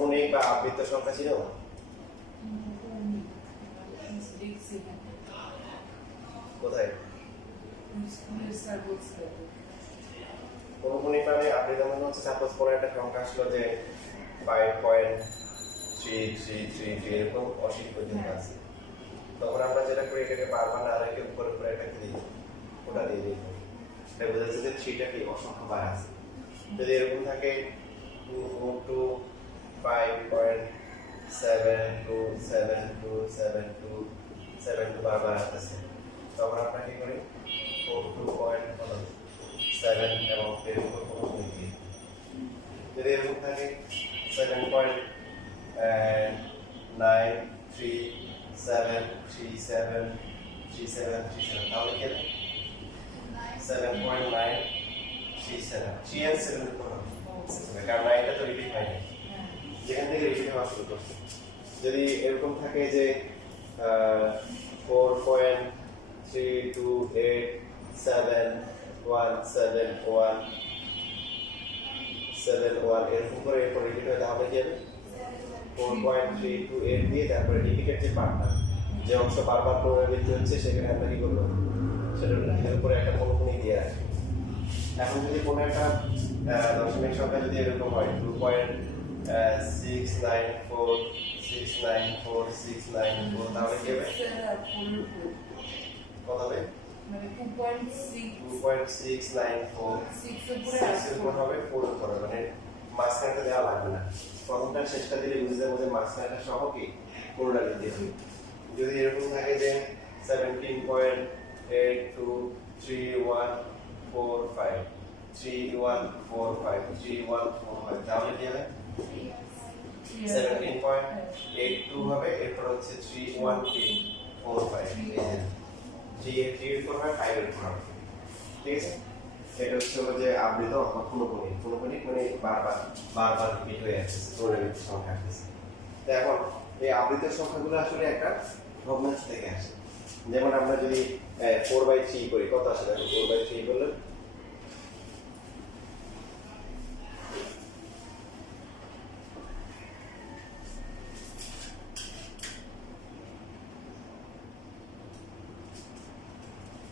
পৌনঃপুনিক বা আবৃত্ত সংখ্যা ছিল কোথায়? পৌনঃপুনিক মানে আবৃত্ত মানে হচ্ছে সাপোজ কোনো একটা সংখ্যা আসলো যে 5.3333 এরকম অসীম পর্যন্ত আছে, তখন আমরা যেটা করি এটাকে বারবার না রেখে উপরে উপরে একটা দিই, ওটা দিয়ে দিই। এটা বোঝা যাচ্ছে যে 3টা কি অসংখ্য বার আছে। যদি এরকম থাকে 2.5.7272727 বারবার আসতেছে, তখন আমরা কি করি 42.7 এবং এর উপর কোনো দিই। যদি এরকম থাকে 7.9373737 তাহলে কি 7.937 3 and 7 এর উপর হবে, কারণ 9টা তো রিপিট হয়নি, যেখান থেকে রিপিট হওয়া শুরু করছে। যদি এরকম থাকে যে 4.32871717 এরকম করে এরপর রিপিট হয়, তাহলে কি হবে 4.328 দিয়ে তারপরে রিপিটের যে পার্টটা, যে অংশ বারবার পুনরাবৃত্তি হচ্ছে সেখানে আমরা কি করবো, সেটার উপরে একটা পৌনঃপুনিক দিয়ে রাখি। এখন যদি কোনো একটা দশমিক সংখ্যা যদি এরকম হয় 2.694694 তাহলে কি হবে, কত হবে, 2.694 হবে 4 উপর, মানে মাঝখানটা দেওয়া লাগবে না, প্রথমটা শেষটা দিলে বুঝে যাবো যে মাঝখানটা সহ কি পুনরাবৃত্তি হবে। যদি এরকম থাকে যে 17.823145 তাহলে কি হবে 17.82 হবে, এরপর হচ্ছে 31345, 3 এর পর হয় 5 এর পর হবে, ঠিক আছে। এটা হচ্ছে যে আবৃত অথবা পৌনঃপুনিক। পৌনঃপুনিক মানে বারবার রিপিট হয়ে যাচ্ছে, পুনরাবৃত্তি সংখ্যা আসছে। তো এখন এই আবৃত সংখ্যাগুলো আসলে একটা ভগ্নাংশ থেকে আসে। যেমন আমরা যদি 4/3 করি, কত আসে দেখো, 4/3 করলে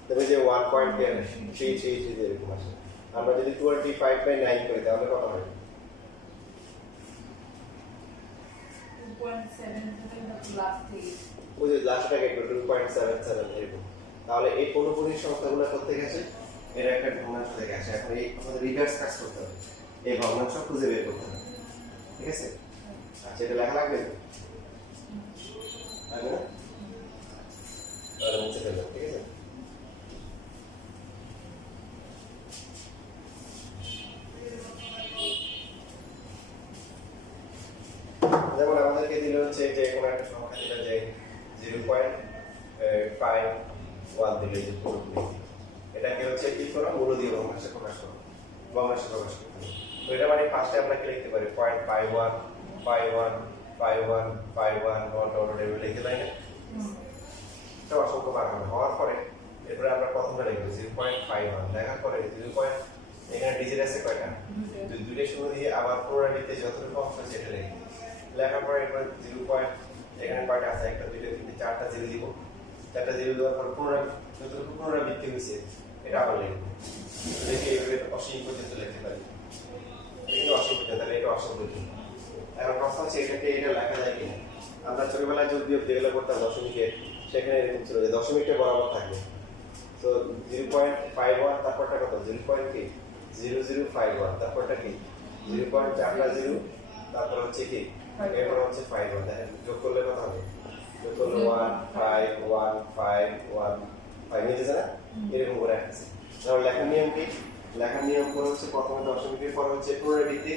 তবে যে 1.333 এরকম আসে। আমরা যদি 25/9 করি তাহলে কত হয়, 2.7 ওই যে লাস্টটাকে একটু 2.77 এরকম। তাহলে এই পৌনঃপুনিক সংখ্যাগুলো কোথা থেকে আসে, এর একটা ভগ্নাংশ থেকে আসে। এখন এই আমাদের রিভার্স কাজ করতে হবে, এই ভগ্নাংশ খুঁজে বের করতে হবে, ঠিক আছে। আচ্ছা, এটা লেখা লাগবে লাগবে না, তাহলে মুছে ফেললাম, ঠিক আছে। যেমন আমাদেরকে দিল হচ্ছে যে কোনো একটা সংখ্যা দিল যে 0.51 দিল যে পৌনঃপুনিক, এটাকে হচ্ছে কি করো, মূল দিয়ে ভগ্নাংশে প্রকাশ করো, ভগ্নাংশে প্রকাশ করতে হবে। তো এটা মানে ফার্স্টে আমরা কি লিখতে পারি 0.51515151 লিখতে পারি না, এটা অসংখ্য বার হবে। হওয়ার পরে এরপরে আমরা প্রথমটা লিখবো 0.51, লেখার পরে 0. এখানে ডিজিট আছে কয়টা, দুইটা শূন্য দিয়ে আবার পুনরাবৃত্তি যতটুকু অংশ আছে সেটা লিখব। লেখার পরে এরপর 0. এখানে কয়টা আছে, একটা দুইটা তিনটে চারটা জিরো দিব, চারটা জিরো দেওয়ার পর যতটুকু পুনরাবৃত্তি হয়েছে এটা আবার লিখবো, লিখে এভাবে অসীম পর্যন্ত লিখতে পারি, এখানে অসীম পর্যন্ত, তাহলে এটা অসীম পর্যন্ত। এখন প্রশ্ন হচ্ছে এটাকে এটা লেখা যায় কিনা। আমরা ছোটবেলায় যোগ বিয়োগ যেগুলো করতাম দশমিকে, সেখানে এরকম ছিল যে দশমিকটা বরাবর থাকবে। তো 0.51 তারপরটা কত, 0.0051 তারপরটা কি 0.40, তারপর হচ্ছে কি এরপর হচ্ছে 51, দেখেন যোগ করলে কত হবে, যোগ করলে 15151 নিতেছে না, এরকম করে আসছে। তাহলে লেখার নিয়ম কি, লেখার নিয়ম করে হচ্ছে প্রথমে দশমিকের পর হচ্ছে পুনরাবৃত্তি,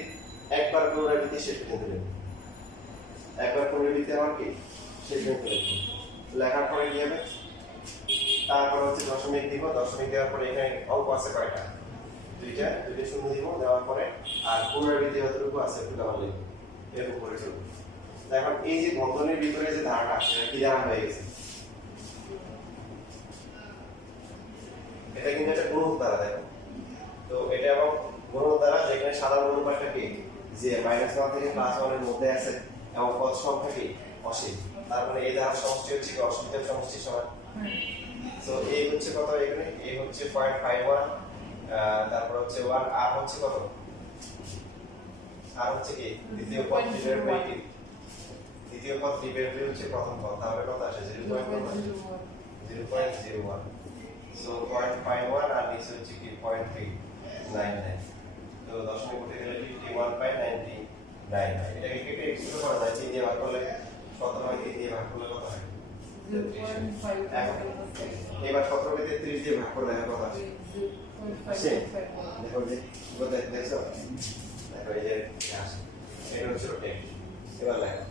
একবার পুনরাবৃত্তি শেষ পর্যন্ত লিখব, একবার পুনরাবৃত্তি আমার কি শেষ পর্যন্ত লিখব। লেখার পরে কি হবে, তারপর হচ্ছে দশমিক দিব, দশমিক দেওয়ার পরে এখানে অল্প আছে কয়টা, দুইটা শূন্য দিব, দেওয়ার পরে আর পুনরাবৃত্তি যতটুকু আছে ওটা আমরা লিখব, এরকম করে চলবে। এখন এই যে বন্ধনের ভিতরে যে ধারাটা সেটা কি ধারা হয়ে গেছে, এটা কিন্তু একটা গুণক দ্বারা, দেখো তো এটা এবং গুণক দ্বারা যেখানে সাধারণ অনুপাতটা কি যে -1 থেকে +1 এর মধ্যে আছে এবং পদ সংখ্যা কি অসীম, তার মানে এই ধারার সমষ্টি হচ্ছে কি অসীমের সমষ্টি সমান। সো এই হচ্ছে কত এখানে, এই হচ্ছে 0.51, তারপর হচ্ছে 1, আর হচ্ছে কত, আর হচ্ছে কি দ্বিতীয় পদ ডিভাইড বাই কি, দ্বিতীয় পদ ডিভাইড বাই হচ্ছে প্রথম পদ, তাহলে কত আসে 0.01। সো 0.51 আর নিচে হচ্ছে কি 0.399। তো দশমিক উঠে গেলে 51.99। এটাকে কেটে এক্সপ্রেস করা যায় 3 দিয়ে ভাগ করলে 17 3 দিয়ে ভাগ করলে কত হয় 0.5। এবার 17 কে 33 দিয়ে ভাগ করলে কত আসে, দেখো যে দেখছো, দেখো এই যে আসে, এটা হচ্ছে রুটে। এবার লেখো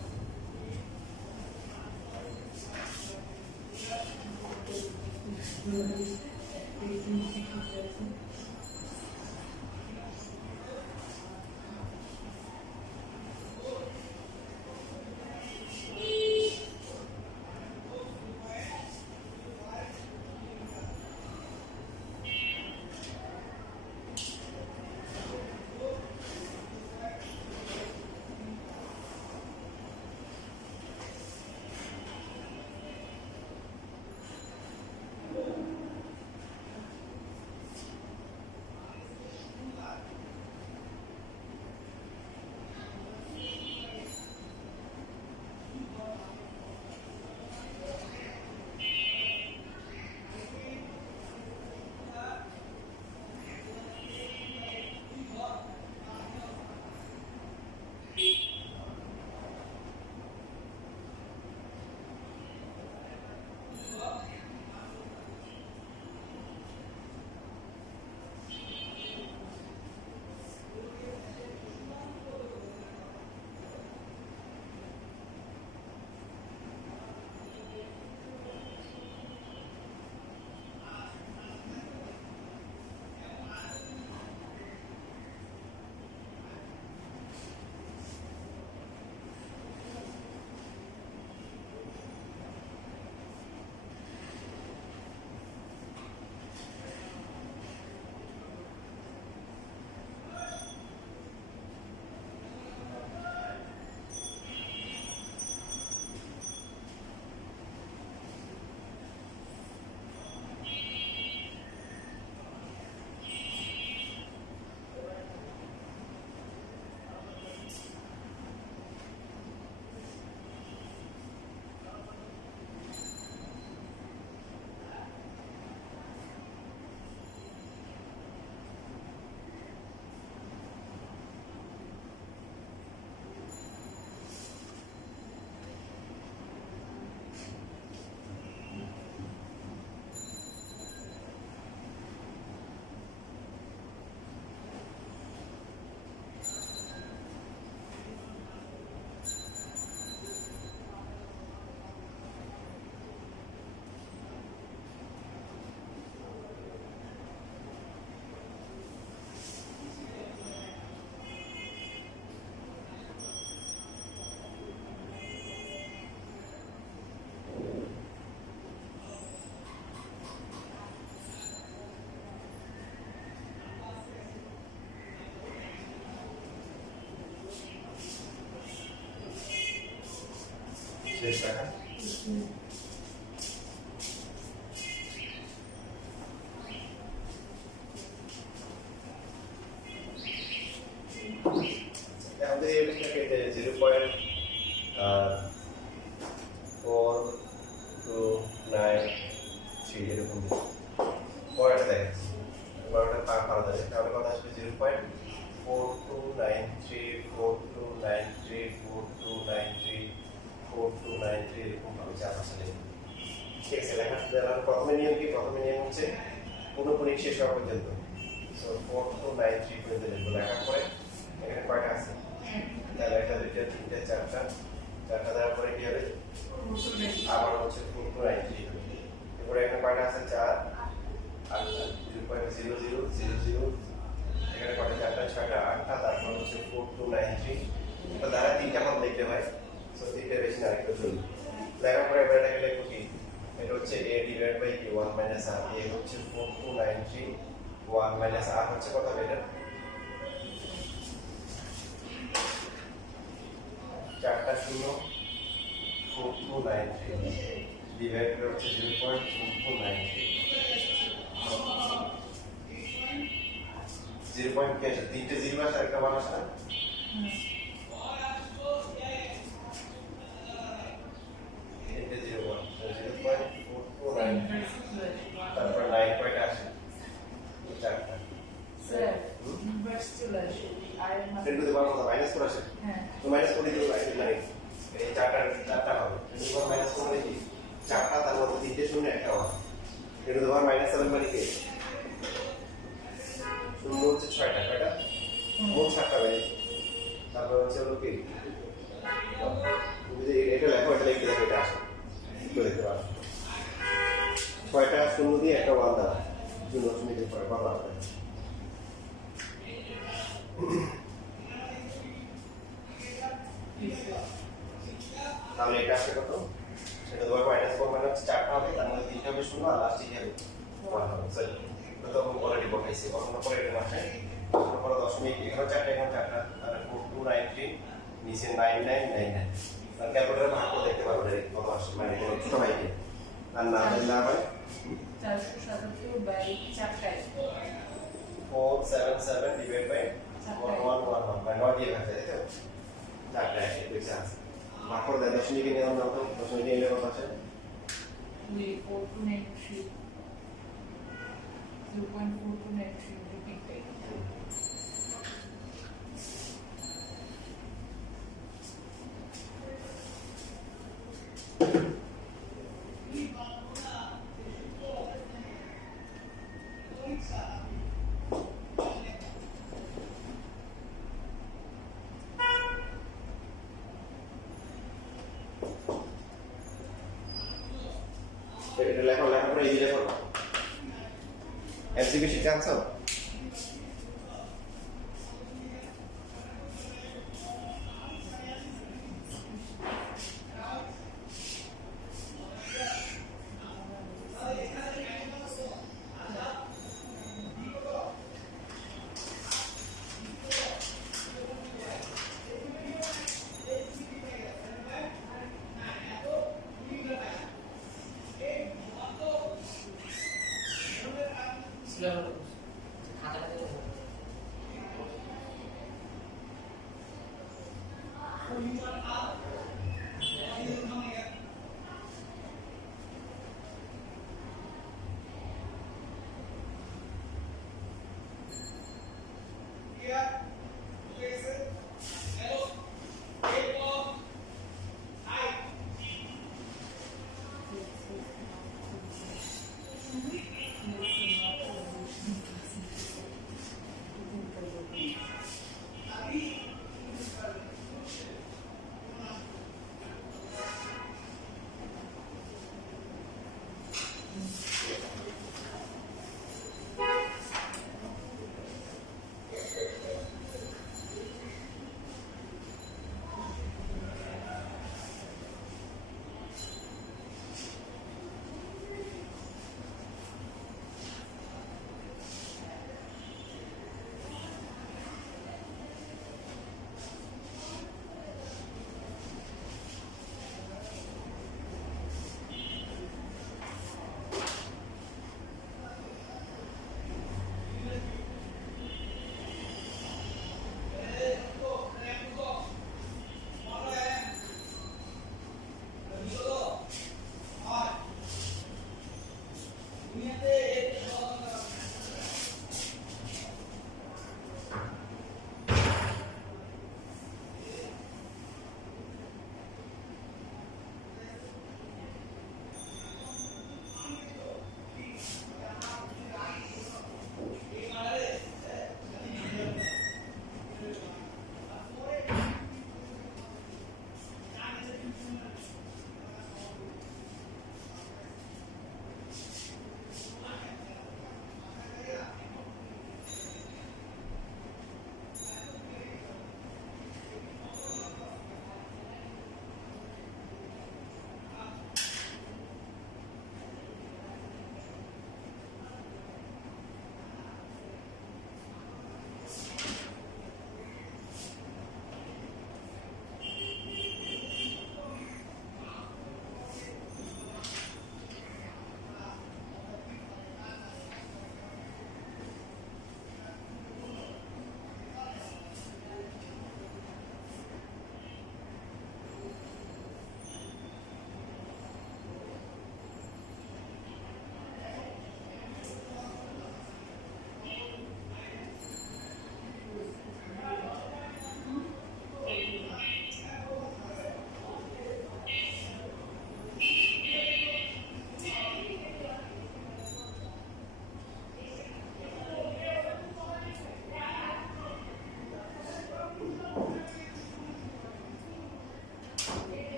শেষ টাকা। আমাদের এই লেখাটাকে 0.4293 এরকম পরেরটা দেখাচ্ছি, পরেরটা পাওয়া যাবে, তাহলে কথা আসবে 0.4293 এরকম ভাবে চাপ আসলে। ঠিক আছে, লেখা প্রথমে নিয়ম কি, প্রথমে নিয়ম হচ্ছে পুনঃপুনিক শেষ হওয়া পর্যন্ত। সো 4293 পর্যন্ত লিখবো, লেখার পরে এখানে কয়টা আছে, তাহলে একটা দুইটা তিনটা চারটা, চারটা দেওয়ার পরে কি হবে আবার হচ্ছে 4293 হবে। এরপরে এখানে কয়টা আছে 4 আর 0.0000, এখানে কয়টা চারটা ছয়টা আটটা, তারপর হচ্ছে 4293। এটা দ্বারা তিনটা পদ লিখতে হয়, সো তিনটা বেশি না একটু চলবে। লেখার পরে এবার এটাকে লিখবো কি, এটা হচ্ছে a ডিভাইড বাই কি 1 মাইনাস r, a হচ্ছে 4293, 1 মাইনাস r হচ্ছে কত, এটা 0.4293 ডিভাইড করে হচ্ছে 0.4293 0 পয়েন্ট কি আছে তিনটে জিরো আছে একটা ওয়ান আছে না তিনটে জিরো ওয়ান 0.4293 তারপর 9 পয়েন্ট আছে চারটা স্যার ইনভার্স চলে আসে আর টেন টু দি পাওয়ার কত মাইনাস 4 আছে হ্যাঁ তো মাইনাস করে দিও রাইট মানে এই চারটা হবে ten to the power minus করে দিই চারটা তার মধ্যে তিনটে শূন্য একটা one ten to the power minus 7 মানে কি শূন্য হচ্ছে 6টা কয়টা মোট 7টা বেরিয়েছে তারপর হচ্ছে হলো কি তুমি যে এটা লেখো এটা লিখে দেখো এটা আসে তো দেখতে পারো 6টা শূন্য দিয়ে একটা ওয়ান দাও শূন্য শূন্য দিয়ে পরে কত আসবে তাহলে এটা আসছে কত এটা তোমার মাইনাস 4 মানে হচ্ছে 4টা হবে তার মধ্যে 3টা হবে শূন্য আর লাস্টে কি হবে 1 হবে সরি তো অলরেডি বসাইছি কখনো পরে এটা আসে কখনো পরে দশমিক এখানে 4টা এখানে 4টা তাহলে 4293 নিচে 9999 আর ক্যালকুলেটরে ভাগ করে দেখতে পারবে ডাইরেক্ট কত আসে মানে কোনো ছোট ভাইকে আর না হয় 477 বাই 4টায় 477 ডিভাইড বাই 1111 বাই 9 দিয়ে ভাঙতে তাই তো 4টা এসে বেঁচে আছে ভাগ করে দেয় দশমিকে নিয়ে আমরা তো দশমিকে নিয়ে কত আছে 4293 0.4293 repeat by এটা লেখা করে এই লেখা এমসিকিউ শিখতে আনছো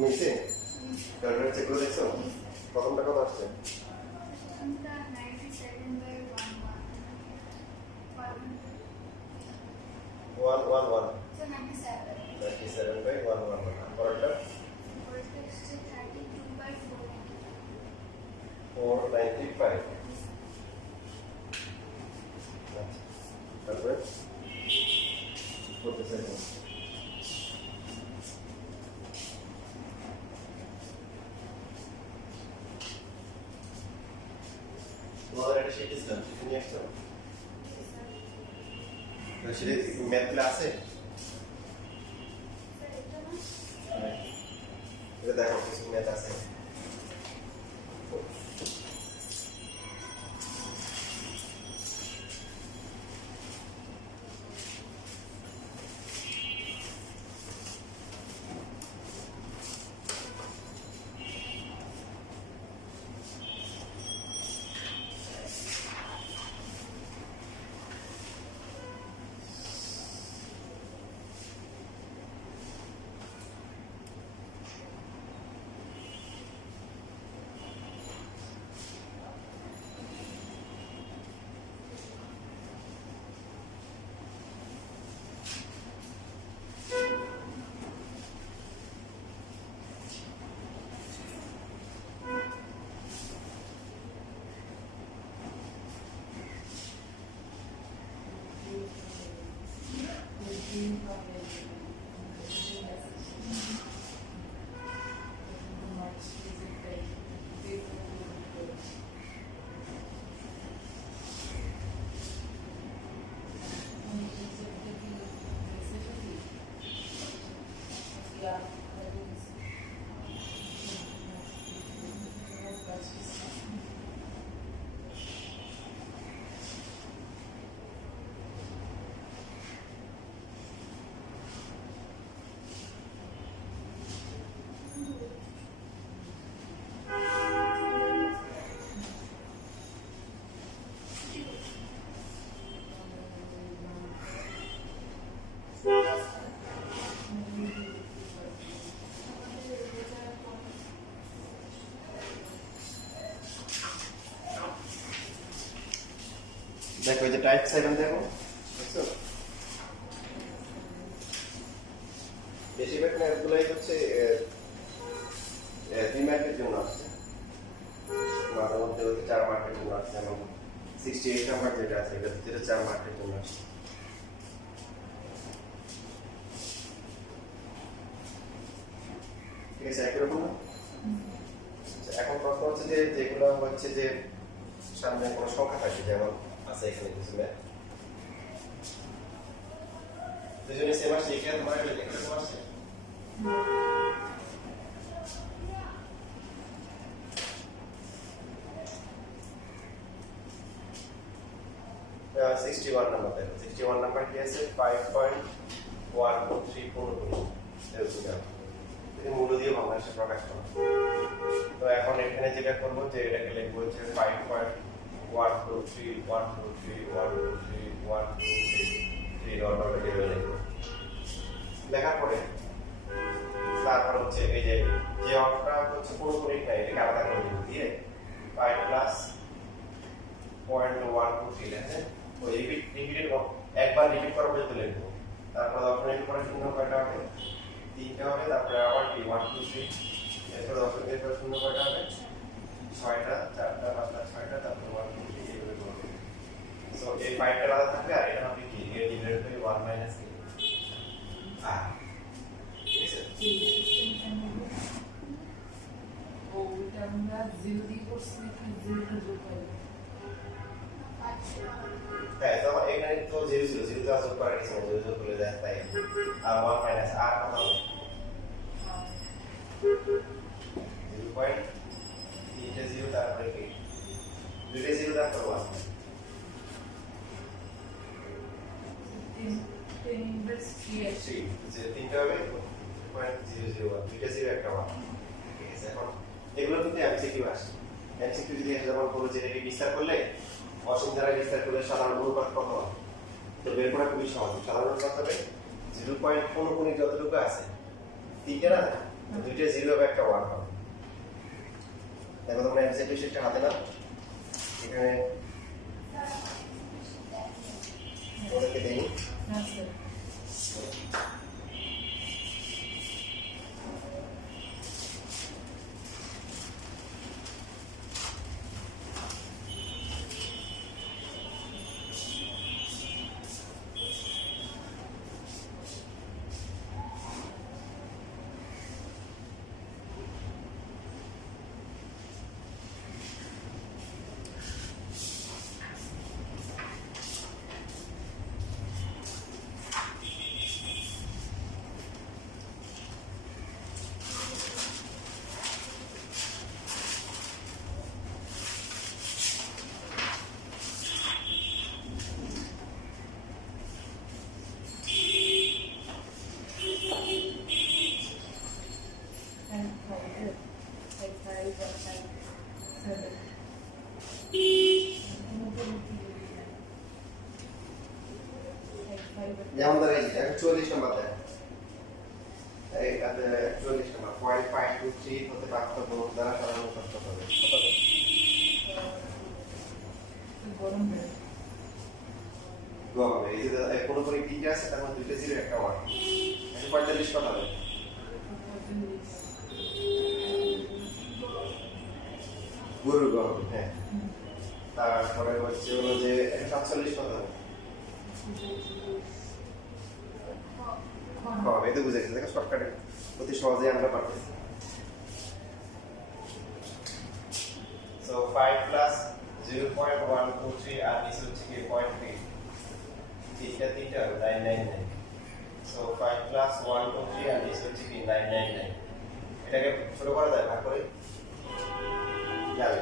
মিলছে ক্যালকুলেটর চেক করে দেখছো প্রথমটা কত আসছে 111 97 by 111 পরেরটা 495 তারপরে করতে চাইবো তোমাদের একটা শিট দিয়েছিলাম শিট নিয়ে আসছো সেটা ম্যাথগুলো আছে এটা দেখো কিছু ম্যাথ আছে দেখো এই যে টাইপ 7 দেখো বুঝছো বেশিরভাগ ম্যাথগুলোই হচ্ছে 3 মার্কের জন্য আসছে মাঝে মধ্যে হচ্ছে 4 মার্কের জন্য আসছে এবং 68 নাম্বার যেটা আছে এটা হচ্ছে 4 মার্কের জন্য আসছে ঠিক আছে একরকম না এখন প্রশ্ন হচ্ছে যে যেগুলো হচ্ছে যে সামনে কোনো সংখ্যা থাকে যেমন আছে এখানে কিছু ম্যাথ দুজনে সেম আসছে এখানে তোমার এখানে সেম আসছে Yeah, 61 number there. 61 number কি আছে 5.123 এটা মূল দিয়ে বাংলাদেশে প্রকাশ করা তো এখন এখানে যেটা করব যে এটাকে লিখব হচ্ছে 5.123 ডলার দিয়ে লিখব লেখার পরে তারপর হচ্ছে এই যে অঙ্কটা হচ্ছে পুরোপুরি নাই এটাকে আলাদা করে দিব দিয়ে 5 প্লাস 0.123 লেখে ওই রিপিটেড একবার রিপিট করা পর্যন্ত লিখব তারপর অপশন পরে শূন্য কয়টা হবে তিনটা হবে তারপরে আবার কি 1 2 3 এরপর অপশন পরে শূন্য কয়টা হবে ছয়টা চারটা পাঁচটা ছয়টা তারপর 1 2 3 এইভাবে করব সো এই 5টা আলাদা থাকবে আর এটা হবে কি এর ডিভাইডেড বাই 1 মাইনাস আর ঠিক আছে ও এটা আমরা জিরো দিয়ে করছি নাকি জিরোটা যোগ করে হ্যাঁ তো এখানে তো জিরো ছিল জিরো তো যোগ করা কিছু না জিরো যোগ করে দেয় তাই আর 1 মাইনাস আর কত হবে 0.3 তারপরে কি দুইটা জিরো তারপর 1 যে তিনটা হবে 0.001 দুইটা জিরো একটা 1 ঠিক আছে এখন এগুলো কিন্তু এমসিকিউ আসে এমসিকিউ যদি যেমন বলে যে এটাকে বিস্তার করলে অসীম দ্বারা বিস্তার করলে সাধারণ অনুপাত কত হয় তো বের করা খুবই সহজ সাধারণ অনুপাত হবে 0.1 যতটুকু আছে তিনটা না দুইটা 0 হবে একটা 1 হবে দেখো তোমরা এমসিকিউ শিটটা হাতে নাও এখানে ওদেরকে দেই হ্যাঁ স্যার যেমন ধর এই 40 নম্বর দেয় এই কাতে 40 নম্বর 0.523 হতে পার্থক্য দ্বারা সরানো করতে হবে গরম হয়ে গো হবে এই যে কোনো কোনো তিনটা আছে তার মধ্যে দুইটা 0 একটা 1 এটা 45 কত হবে গুরু গো হবে হ্যাঁ তারপরে হচ্ছে হলো যে 47 কত হবে হবে এটা বুঝে গেছে দেখো শর্টকাটে অতি সহজেই আমরা পারতেছি সো 5 প্লাস 0.123 আর নিচে হচ্ছে কি 0.3 তিনটা তিনটা 999 সো 5 প্লাস 123 আর নিচে হচ্ছে কি 999 এটাকে ছোট করা যায় ভাগ করে যাবে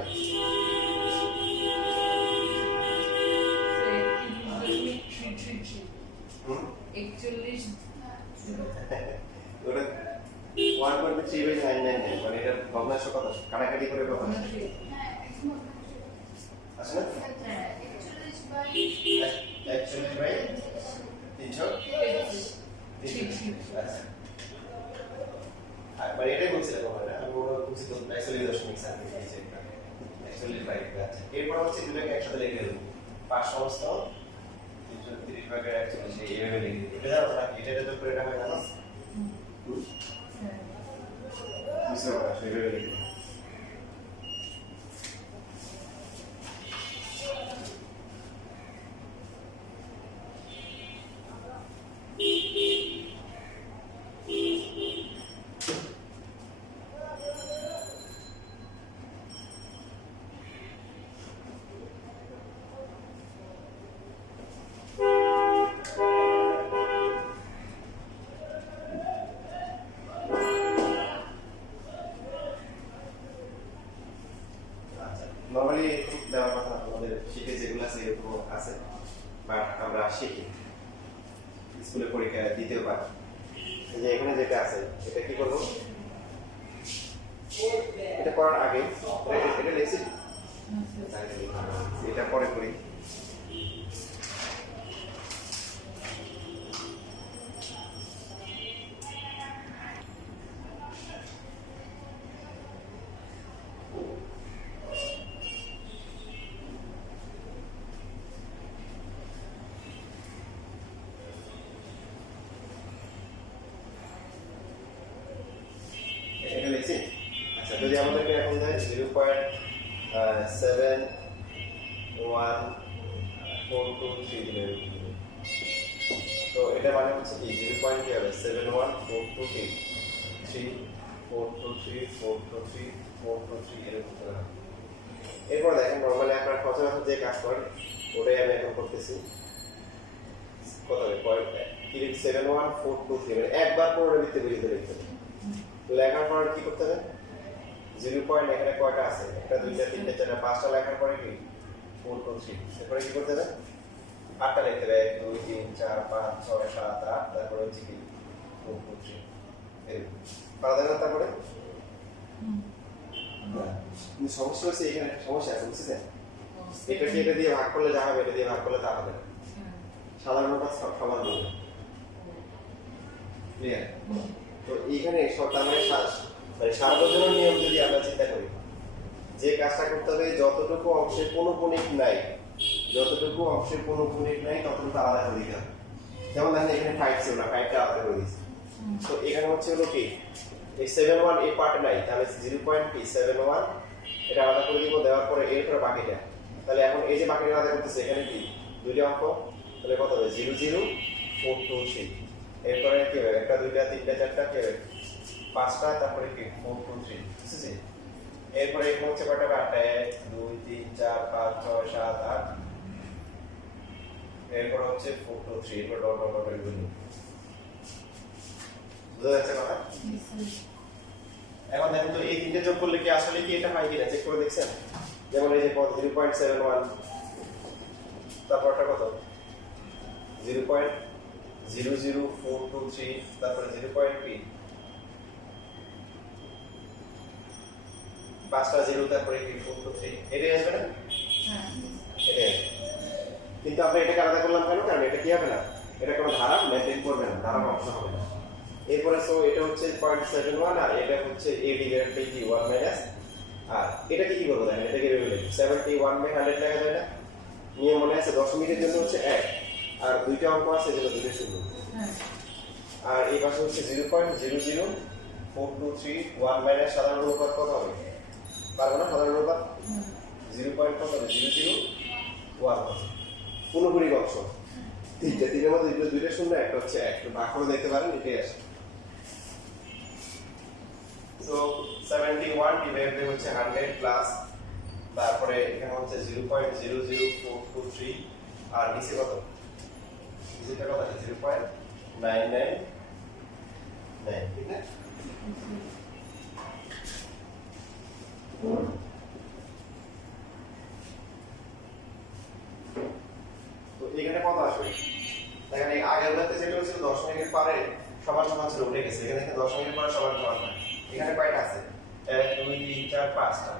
ওটা 1.3 বাই 999 মানে এটা ভগ্নাংশ কত কাটাকাটি করে কত আসলে 41 বাই 300 আচ্ছা আর মানে এটাই বলছিলাম আমরা আমি ওটা বলছি তো 41.7 দিয়েছি এটা 41 বাই আচ্ছা এরপর হচ্ছে দুটোকে একসাথে লিখে দেব 5 সমস্ত 330 ভাগের 41 এইভাবে লিখে দিই এটা জানো না এটা তো করে এটা হয় জানো বুঝতে পারছো এইভাবে লিখে দিই নরমালি দেওয়ার কথা আমাদের শিখে যেগুলো আছে এরকম আছে বাট আমরা শিখি স্কুলে পরীক্ষা দিতেও পারি এই যে এখানে যেটা আছে এটা কি করবো এটা করার আগে এটা লিখছি এটা পরে করি এটা লিখছি আচ্ছা যদি আমাদেরকে এখন দেয় 0.71423 দিলে তো এটা মানে হচ্ছে কি 0. কি হবে 71423 এরকম করে হবে এরপর দেখেন নরমালি আপনার সচরাচর যে কাজ করেন ওটাই আমি এখন করতেছি কত হবে 71423 মানে একবার পুনরাবৃত্তি বেরিয়ে লিখতে হবে লেখার পর কি করতে হবে 0. এখানে কয়টা আছে একটা দুইটা তিনটা চারটা পাঁচটা লেখার পরে কি 423 এরপরে কি করতে হবে আটটা লিখতে হবে 1 2 3 4 5 6 7 8 তারপরে হচ্ছে কি 423 এই পারা যায় না তারপরে সমস্যা হচ্ছে এখানে সমস্যা আছে বুঝছেন এটা কি এটা দিয়ে ভাগ করলে যা হবে এটা দিয়ে ভাগ করলে তা হবে সাধারণত সব সমান হবে ক্লিয়ার তো এইখানে তার মানে মানে সার্বজনীন নিয়ম যদি আমরা চিন্তা করি, যে কাজটা করতে হবে যতটুকু অংশে পৌনঃপুনিক নাই, যতটুকু অংশে পৌনঃপুনিক নাই ততটুকু আলাদা করে দিতে হবে। যেমন দেখেন এখানে 5 ছিল না, 5টা আলাদা করে দিয়েছি। তো এখানে হচ্ছে হলো কি এই 71 এই পার্ট নাই, তাহলে 0.71 এটা আলাদা করে দিব, দেওয়ার পরে এরপরে বাকিটা। তাহলে এখন এই যে বাকিটা আলাদা করতেছে এখানে কি দুইটা অঙ্ক, তাহলে কত হবে 00423। এরপরে কি হবে একটা দুইটা তিনটা চারটা কি হবে 5টা, তারপরে কি 423, বুঝছেন? এরপরে এখানে হচ্ছে কয়টা 8টা 1 2 3 4 5 6 7 8, এরপর হচ্ছে 423, এরপর ডট ডট করে গুণ। বুঝা যাচ্ছে কথা? এখন দেখেন তো এই তিনটে যোগ করলে কি আসলে কি এটা হয় কিনা চেক করে দেখছেন? যেমন এই যে 0.71, তারপরটা কত 0.00423, তারপরে 0.3, 5টা 0, তারপরে কি 423, এটাই আসবে না? এটাই। কিন্তু আমরা এটাকে আলাদা করলাম কেন? কারণ এটা কি হবে না, এটা কোনো ধারা মেনটেন করবে না, ধারা অংশ হবে না। এরপরে সো এটা হচ্ছে 0.71 আর এটা হচ্ছে a ডিভাইডেড বাই 1 মাইনাস, আর এটাকে কি করব দেখেন, এটাকে ভেবে নেব 71/100 লেখা যায় না? নিয়ম মনে আছে দশমিকের জন্য হচ্ছে 1, আর দুইটা অঙ্ক আছে যেগুলো দুটো শূন্য। আর এই পাশে হচ্ছে 0.00423 1 মাইনাস সাধারণ অনুপাত কত হবে? পারবো না সাধারণ অনুপাত 0.001 পূর্ণপরিক অংশ। তিনের মধ্যে দুইটা শূন্য, একটা হচ্ছে 1, তো ভাগ করে দেখতে পারেন এটাই আসে। সো 71 ডিভাইড বাই হচ্ছে 100 প্লাস, তারপরে এখানে হচ্ছে 0.00423 আর নিচে কত? নিচেটা কত আছে 0.999, ঠিক না? তো এখানে কত আসবে দেখেন, এই আগের গুলোতে যেটা ছিল দশমিকের পরে সমান সমান ছিল উঠে গেছে, এখানে কিন্তু দশমিকের পরে সমান সমান না। এখানে কয়টা আছে 1 2 3 4 5টা,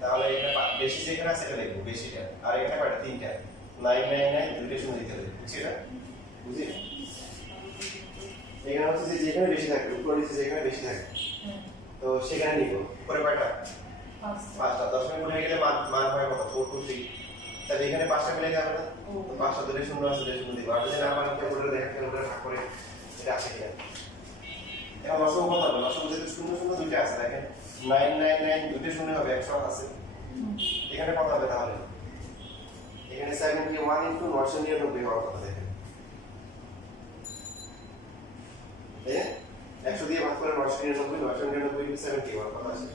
তাহলে এখানে বেশি যেখানে আছে এটা লিখবো বেশিটা, আর এখানে কয়টা 3টা 999 দুইটা শূন্য দিতে হবে, বুঝছি না? বুঝি এখানে হচ্ছে যে যেখানে বেশি থাকে উপর নিচে যেখানে বেশি থাকে তো সেখানে নিব। পরে কয়টা 5টা, দশমিক গুণ হয়ে গেলে মান হয় কত 423, তাহলে এখানে 5টা মিলে যাবে না? তো 5টা দুটো শূন্য আছে, দুটো শূন্য দিব। আর যদি না মানে ক্যালকুলেটর দেখেন ক্যালকুলেটর ভাগ করে এটা আছে কিনা। এখন লসাগু কত হবে? লসাগু যেহেতু শূন্য শূন্য দুইটা আছে দেখেন 999 দুটো শূন্য হবে 100 আছে, এখানে কত হবে তাহলে? এখানে 71 ইনটু 999 হওয়ার কথা দেখেন, এই 100 দিয়ে ভাগ করে 999 999 ইনটু 70 হওয়ার কথা আছে।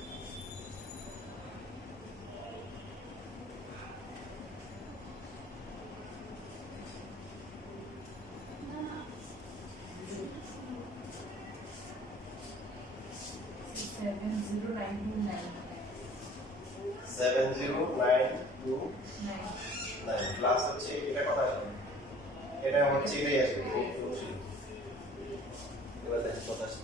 Seven zero nine two nine plus হচ্ছে এটা কত আসবে? এটা হচ্ছে এটাই আসবে 823। এবার দেখেন কত আসবে।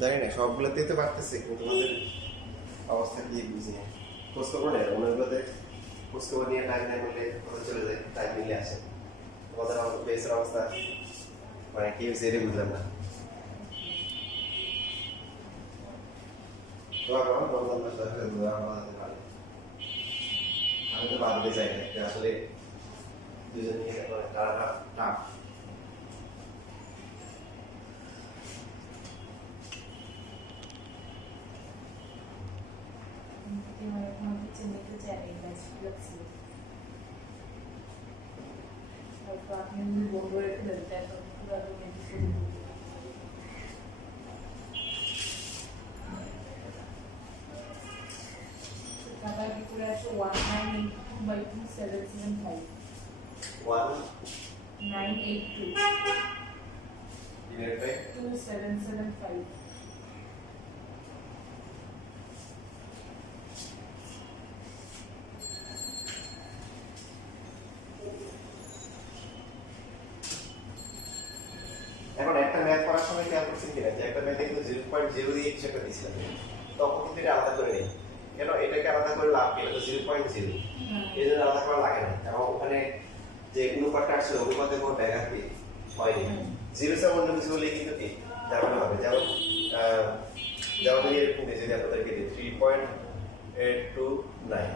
জানি না সবগুলোতেই তো পারতেছে, কিন্তু তোমাদের অবস্থা কি বুঝি না। খোঁজখবর নেই অন্যগুলোতে, খোঁজখবর নিয়ে টাইম না করলে কোথায় চলে যায়, টাইম মিলে আসে। তোমাদের বেসের অবস্থা মানে কি হয়েছে এটা বুঝলাম না। তোমার আমার রমজান মাস আসলে দোয়া বানাতে পারে আমি তো বাদতে চাই না যে আসলে দুজন নিয়ে তারা টাফ আপনি বন্ধ রেখে দেন এখন পুরো মেডিসিন টাকা কি করে আছে 1982/2775 982 ডিভাইড বাই 2775 এখন একটা ম্যাথ করার সময় খেয়াল করছেন কিনা যে একটা ম্যাথে কিন্তু 0.0 দিয়ে কিছু একটা দিয়েছিলাম তখন কিন্তু এটা আলাদা করে নেই কেন এটাকে আলাদা করে লাভ কি এটা তো 0.0 এই জন্য আলাদা করা লাগে না এবং ওখানে যে অনুপাতটা আসলে অনুপাতে কোনো ব্যাঘাত হয়নি জিরো সে অন্য কিছু হলে কিন্তু কি ঝামেলা হবে যেমন যেমন এরকম দিয়েছে যে আপনাদেরকে 3.829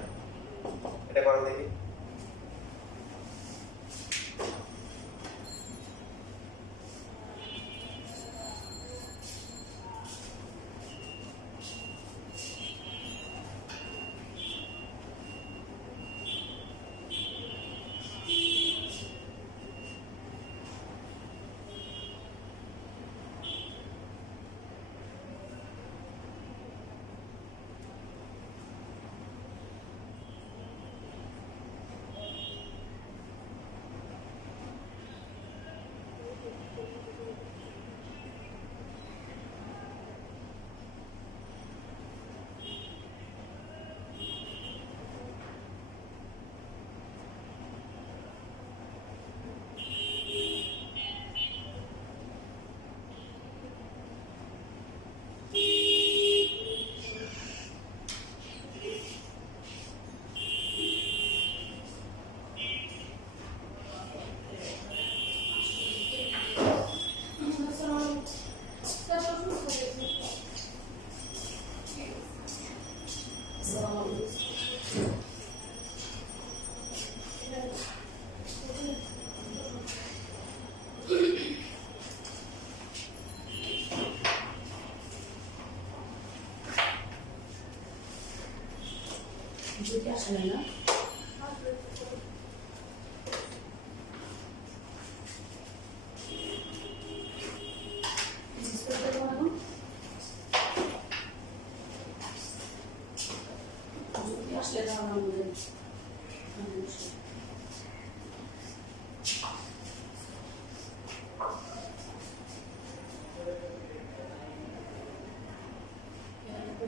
এটা করেন দেখি যদি আসলে না আসলে আমাদের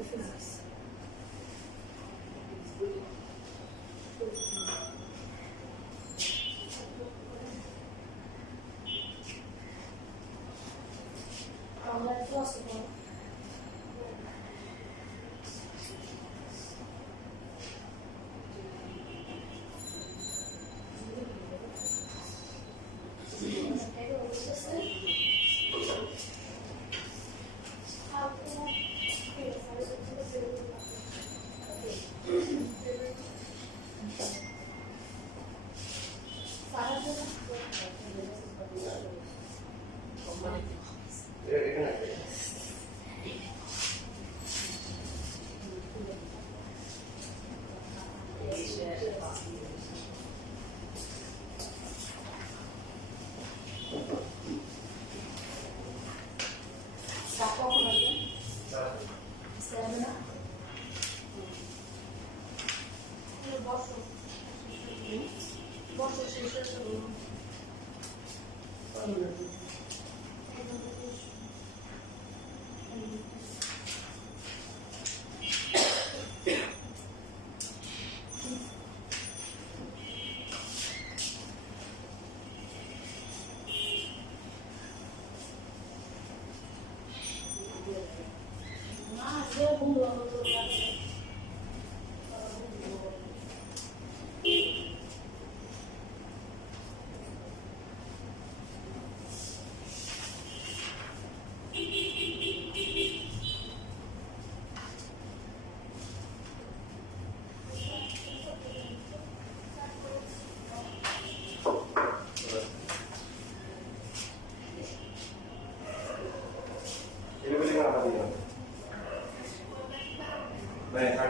physics. Possible.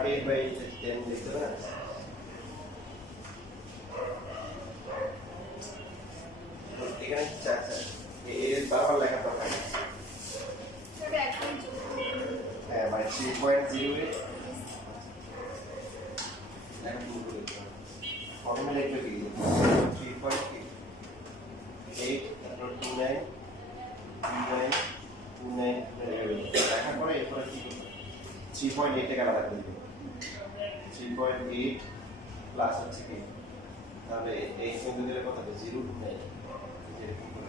38/10 লিখতে পারেন? এখানে এর বারবার লেখা দরকার নেই। হ্যাঁ মানে 3.08 লেখা শুরু করে দিতে হবে। ফর্মুলা লিখবে কি 3.8 তারপর 29 লেখার পরে এরপরে কি করবে 3.8 টাকা আলাদা করে দিবে 3.8 প্লাস হচ্ছে কি তাহলে এই সংখ্যা দিলে কত হবে 0 নেই এরকম করে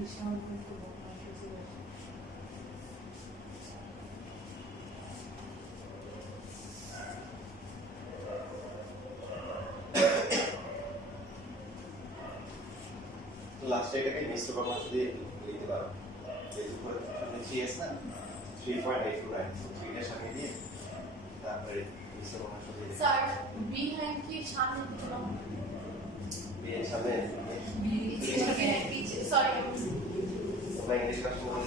বিশাল কিন্তু বদমাশ ছিল। লাস্ট এটাকে মিশ্র ভগ্নাংশ দিয়ে লিখতে পারো এই উপরে 3s না 3.829 3 এর সামনে দিয়ে তারপরে মিশ্র ভগ্নাংশ দিয়ে স্যার বিহাইন্ড কি সামনে দিল এর সামনে পিছে সরি তোমরা ইংলিশ ক্লাস করে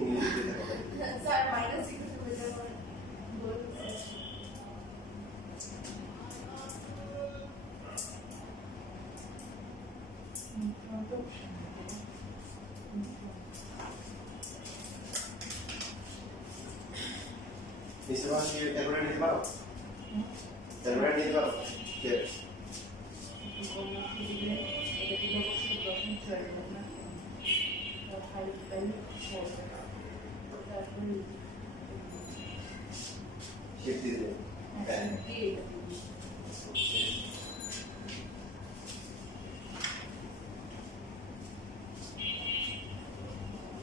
ইংলিশ দিতে হবে স্যার মাইনাস সিক্স হয়ে যাবে মিশ্র ভগ্নাংশ ক্যালকুলেট নিতে পারো ক্যালকুলেট নিতে পারো শিফট দিয়ে দেবে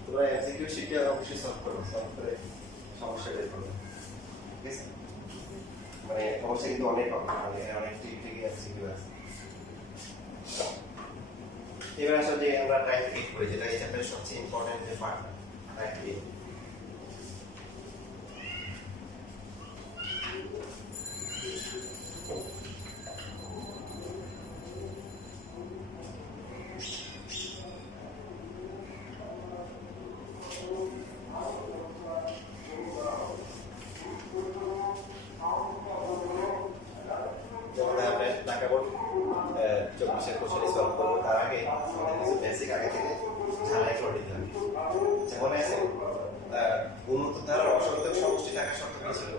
তোমরা এমসিকিউ শিটে অবশ্যই সলভ করো সলভ করে সমস্যা বের করো ঠিক আছে মানে সমস্যা কিন্তু অনেক হবে মানে অনেক ঠিকই এমসিকিউ আছে এবার আসলে আমরা টাইপ 8 করি যেটা এই চ্যাপ্টারের সবচেয়ে ইম্পর্টেন্ট যে পার্ট টাইপ 8 যেমন আমরা ঢাকা বোর্ড 24 কোশ্চেন সলভ করবো তার আগে আমাদের কিছু বেসিক আগে থেকে ঝালাই করে দিতে হবে যেমন আছে উন্নত ধারার অসংখ্য সমষ্টি থাকা সত্ত্বেও কি ছিল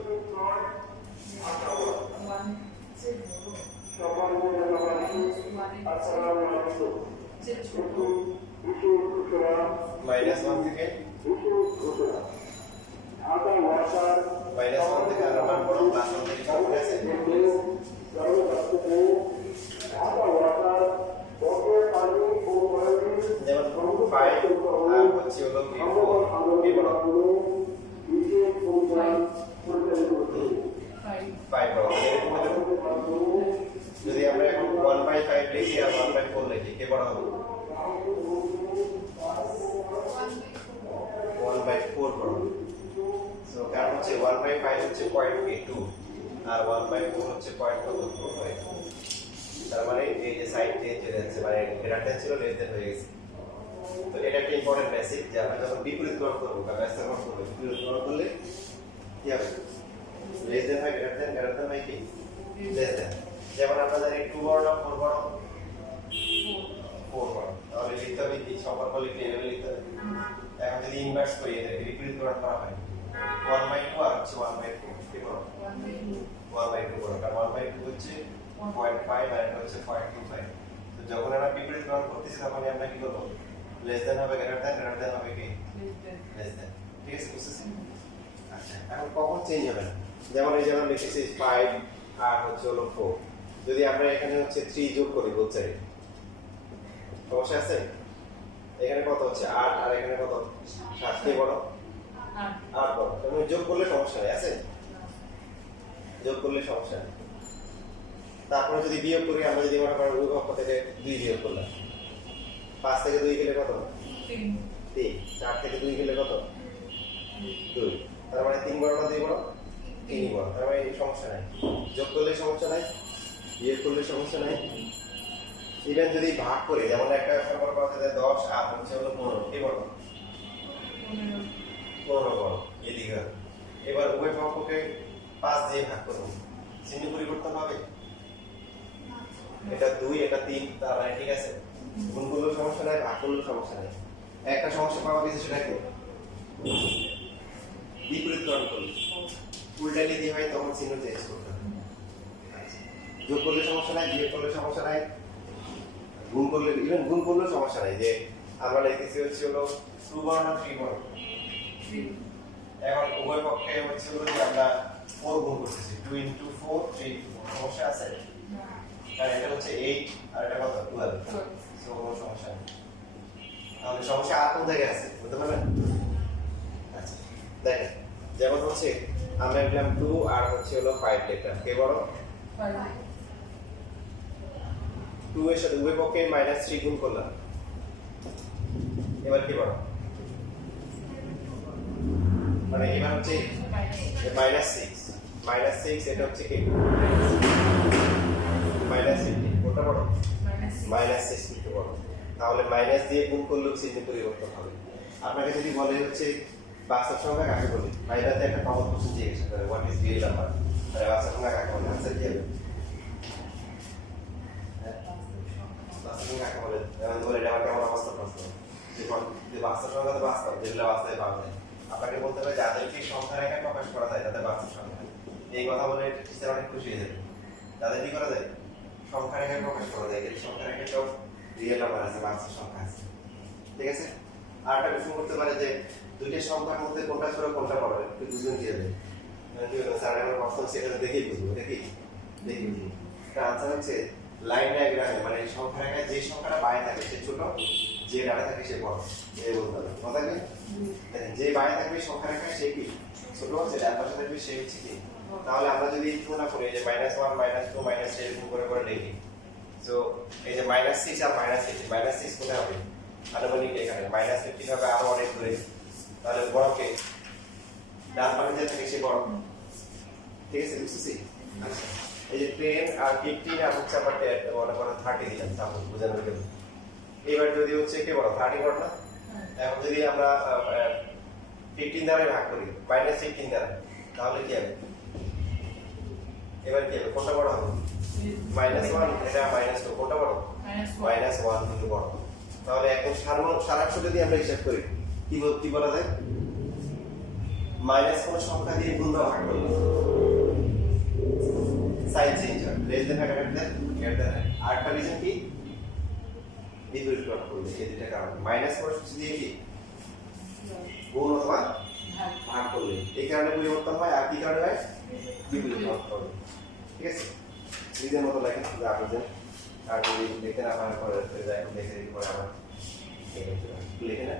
-1 থেকে -1 থেকে আর মান বড় +1 থেকে ছোট আছে যেমন 5 আর হচ্ছে হলো কি বড় 5 বড় এরকম যদি আমরা এখন 1/5 লিখি আর 1/4 লিখি কে বড় হবে 1/4 বড় সো কারণ হচ্ছে 1/5 হচ্ছে 0.2 আর 1/4 হচ্ছে 0.25 তার মানে এই যে সাইড চেঞ্জ হয়ে যাচ্ছে মানে গ্রেটার ছিল লেস দেন হয়ে গেছে তো এটা একটা ইম্পর্টেন্ট বেসিক যে আমরা যখন বিপরীত গ্রহণ করব বা ব্যস্ত গ্রহণ করব বিপরীত গ্রহণ করলে কি হবে লেস দেন হয় গ্রেটার দেন হয় কি লেস দেন যেমন আমরা জানি 2 বড় না 4 বড় 4 বড় তাহলে লিখতে হবে কি সম্পর্ক লিখতে এভাবে লিখতে হবে এখন যদি ইনভার্স করি এর বিপরীত গ্রহণ করা হয় 1/2 আর হচ্ছে 1/4 কি বড় 1/2 বড় কারণ 1/2 হচ্ছে 0.5 আর এটা হচ্ছে 0.25 তো যখন আমরা বিপরীত গ্রহণ করতেছি তখন আমরা কি করব লেস দেন হবে গ্রেটার দেন হবে কি লেস দেন ঠিক আছে বুঝতেছি আচ্ছা এখন কখন চেঞ্জ হবে না যেমন এই যেমন লিখেছি 5 আর হচ্ছে হলো 4 যদি আমরা এখানে হচ্ছে 3 যোগ করি বোথ সাইডে সমস্যা আছে এখানে কত হচ্ছে 8 আর এখানে কত 7 কে বড় 8 বড় তুমি যোগ করলে সমস্যা নেই আছে যোগ করলে সমস্যা নেই তারপরে যদি বিয়োগ করি আমরা যদি মনে করেন ওই পক্ষ থেকে 2 বিয়োগ করলাম 5 থেকে 2 গেলে কত 3 4 থেকে 2 গেলে কত 2 তার মানে 3 বড় না 2 বড় 3 বড় তার মানে সমস্যা নাই যোগ করলে সমস্যা নাই বিয়োগ করলে সমস্যা নাই ইভেন যদি ভাগ করে যেমন একটা সম্পর্ক আছে যে 10 আর হচ্ছে হলো 15 কি বড় 15 বড় এদিকে এবার উভয় পক্ষকে 5 দিয়ে ভাগ করব চিহ্ন পরিবর্তন হবে এটা 2 এটা 3 তার মানে ঠিক আছে গুণ করলেও সমস্যা নাই ভাগ করলেও সমস্যা নাই একটা সমস্যা পাওয়া গেছে সেটা কি বিপরীতকরণ করলে উল্টা যদি হয় তখন চিহ্ন চেঞ্জ করতে হবে যোগ করলে সমস্যা নাই বিয়োগ করলে সমস্যা নাই গুণ করলে ইভেন গুণ করলেও সমস্যা নাই যে আমরা লিখেছি হচ্ছে হলো 2 বড় না 3 বড় এখন উভয় পক্ষে হচ্ছে হলো যে আমরা 4 গুণ করতেছি 2 into 4 3 সমস্যা আছে কারণ এটা হচ্ছে 8 আর এটা কত 12 সো কোনো সমস্যা নেই তাহলে সমস্যা আর কোন জায়গায় আছে বুঝতে পারলেন আচ্ছা দেখেন যেমন হচ্ছে আমরা লিখলাম 2 আর হচ্ছে হলো 5 লিখলাম কে বড় 2 এর সাথে উভয় পক্ষে -3 গুণ করলাম এবার কি বড় মানে এবার হচ্ছে -6 এটা হচ্ছে কি -50 কোনটা বড় -6 বড় তাহলে মাইনাস দিয়ে গুণ করলে চিহ্ন পরিবর্তন হবে আপনাকে যদি বলে হচ্ছে বাস্তব সংখ্যা কাকে বলে বাইরেতে একটা কমন কোশ্চেন জিজ্ঞেস করে হোয়াট ইজ রিয়েল নাম্বার মানে বাস্তব সংখ্যা কাকে বলে আনসার কি হবে বাস্তব সংখ্যা কাকে বলে যেমন বলে এটা আমার কেমন অবস্থা প্রশ্ন যে বাস্তব সংখ্যা তো বাস্তব যেগুলো বাস্তবে পাওয়া যায় আপনাকে বলতে হবে যাদেরকে সংখ্যা রেখে প্রকাশ করা যায় তাদের বাস্তব সংখ্যা এই কথা বলে টিচার অনেক খুশি হয়ে যাবে তাদের কি করা যায় সংখ্যা রেখে প্রকাশ করা যায় এই সংখ্যা রেখে সব রিয়েল নাম্বার আছে বাস্তব সংখ্যা আছে ঠিক আছে আর একটা প্রশ্ন করতে পারে যে দুইটা সংখ্যার মধ্যে কোনটা ছোট কোনটা বড় একটু বুঝুন কি হবে কি হলো স্যার আমরা প্রশ্ন সেটা দেখেই বুঝবো দেখি বুঝবো তার আনসার হচ্ছে লাইন ডায়াগ্রামে মানে সংখ্যা রেখায় যে সংখ্যাটা বাইরে থাকে সে ছোট যে ডানে থাকে সে বড় এই বলতে হবে কথা কি যে বাইরে থাকবে সংখ্যা রেখায় সে কি ছোট যে ডান পাশে থাকবে সে হচ্ছে কি তাহলে আমরা যদি তুলনা করি যে -1 -2 -3 এরকম করে করে লিখি সো এই যে -6 আর -6 কোথায় হবে আনুমানিক এখানে -15 হবে আরো অনেক দূরে তাহলে বড় কে ডান পাশে যে থাকে সে বড় ঠিক আছে বুঝতেছি আচ্ছা এই যে 10 আর 15 আর হচ্ছে আবার মনে করো 30 দিলাম সাপোজ বোঝানোর জন্য এবার যদি হচ্ছে কে বড় 30 বড় না এখন যদি আমরা 15 দ্বারা ভাগ করি -15 দ্বারা তাহলে কি হবে এবার কি হবে কোনটা বড় হবে -1 এটা -2 কোনটা বড় -1 কিন্তু বড় তাহলে এখন সারাংশ যদি আমরা হিসাব করি কি বলা যায় মাইনাস কোন সংখ্যা দিয়ে গুণ ভাগ করব সাইন চেঞ্জ হয় লেস দেন গ্রেটার দেন আর একটা রিজন কি বিপরীত করতে হবে এই দুটো কারণ মাইনাস কোন সূত্র দিয়ে কি গুণ অথবা ভাগ করলে এই কারণে পরিবর্তন হয় আর কি কারণে হয় বিপরীত করতে ঠিক আছে নিজের মতো লেখেন শুধু আপনাদের আর যদি লিখে না পারেন পরে দেখে দিতে পরে আবার লিখে না